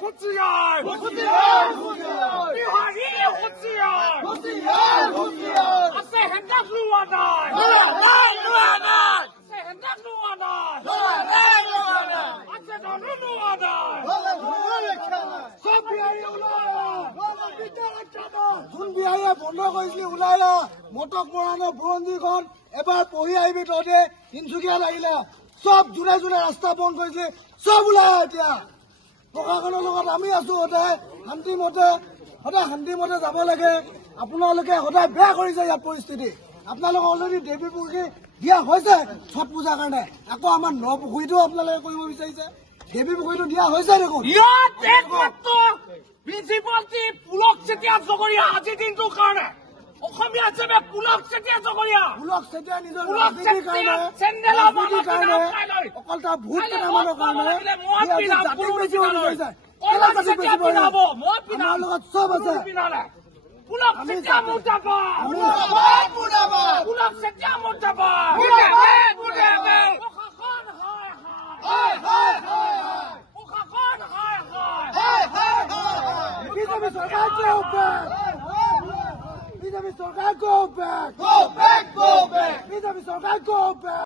Hozier! Bihari Hozier! Ase hendak luanai! Ase hendak luanai! Ase donu luanai! Sob bihari ulaya! Jun bihari bondo koisli ulaya! Motok morano burondikhon ebar pohi aibi tode Tinsukia lagile sob june rasta bond koisli sob ulaya etia প্ৰশাসনৰ লগত আমি আছো সদায় শান্তিমতে যাব লাগে আপোনালোকে সদায় বেয়া কৰিছে ইয়াৰ পৰিস্থিতি আপোনালোকে অলৰেডি দেৱী পুখুৰী দিয়া হৈছে ছট পূজাৰ কাৰণে আকৌ আমাৰ ন পুখুৰীটো আপোনালোকে কৰিব বিচাৰিছে দেৱী পুখুৰীটো দিয়া হৈছে দেখোন ইয়াত একমাত্ৰ প্ৰিন্সিপালটি পুলক চেতিয়া জগৰীয়া আজি দিনটোৰ কাৰণে অসমীয়া হিচাপে পুলক চেতিয়া জগৰীয়া নিজৰ ৰাজনীতিৰ কাৰণে অকল তাৰ ভোট কেইটামানৰ কাৰণে আমাৰ লগত চব আছে পুলক চেতিয়া মুৰ্দাবাদ পুলক চেতিয়া মুৰ্দাবাদ বিজেপি চৰকাৰ go back! BJP Sarkar go back!